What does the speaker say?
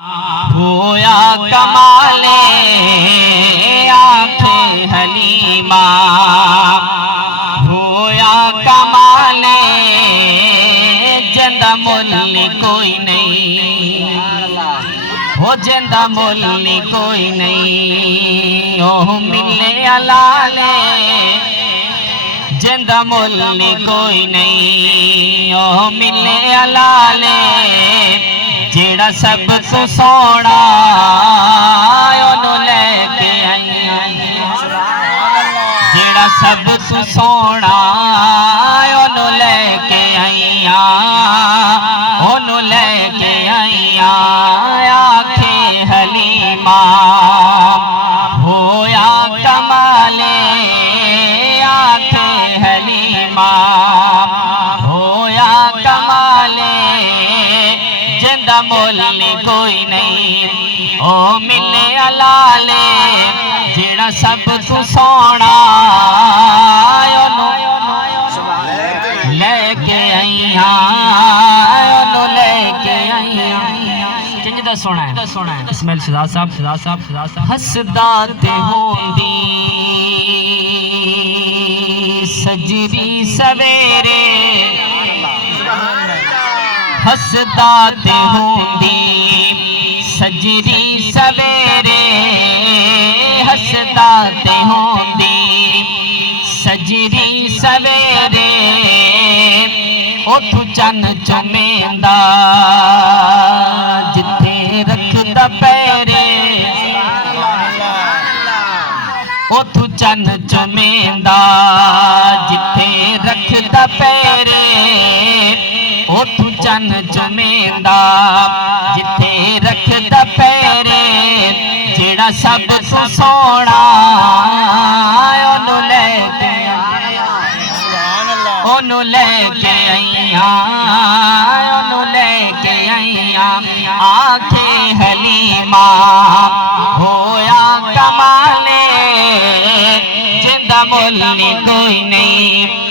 होया कमाले आखे हलीमा, होया कमाले जिंदा मुल्ल कोई नहीं, हो जिंदा मुल्ल कोई नहीं। ओह मिले अलाले जिंदा मुल्ल कोई नहीं। ओह मिले अलाले जेड़ा सब तो सोना ओनू लेके आईया, जेड़ा सब तो सोना ओनू लेके आईया, ओनू लेके आईया। आखे हलीमा होया कमाले, आखे हलीमा होया कमाले जिंदा मुल्ल कोई नहीं। ओ मिले अलाले जेड़ा सब तू सोना लेके आईया, लेके आईया। जिंदा सोना है इस्माइल शहजाद साहब हसदा ते होंदी सजरी सवेरे, हसदा ते होंदी सजरी सवेरे, हसदा ते होंदी सजरी सवेरे। उठ चन चुमेंदा जिथे रखदा पैरे, उठ चन चुमेंदा जिथे रखदा पैरे। उठ चन चुमेंदा जिथे रखदा पैरे, जेड़ा सब तो सोना ओनू लेके आईया, ओनू लेके आईया। आखे हलीमा होया कमाले जिंदा मुल्ल कोई नहीं।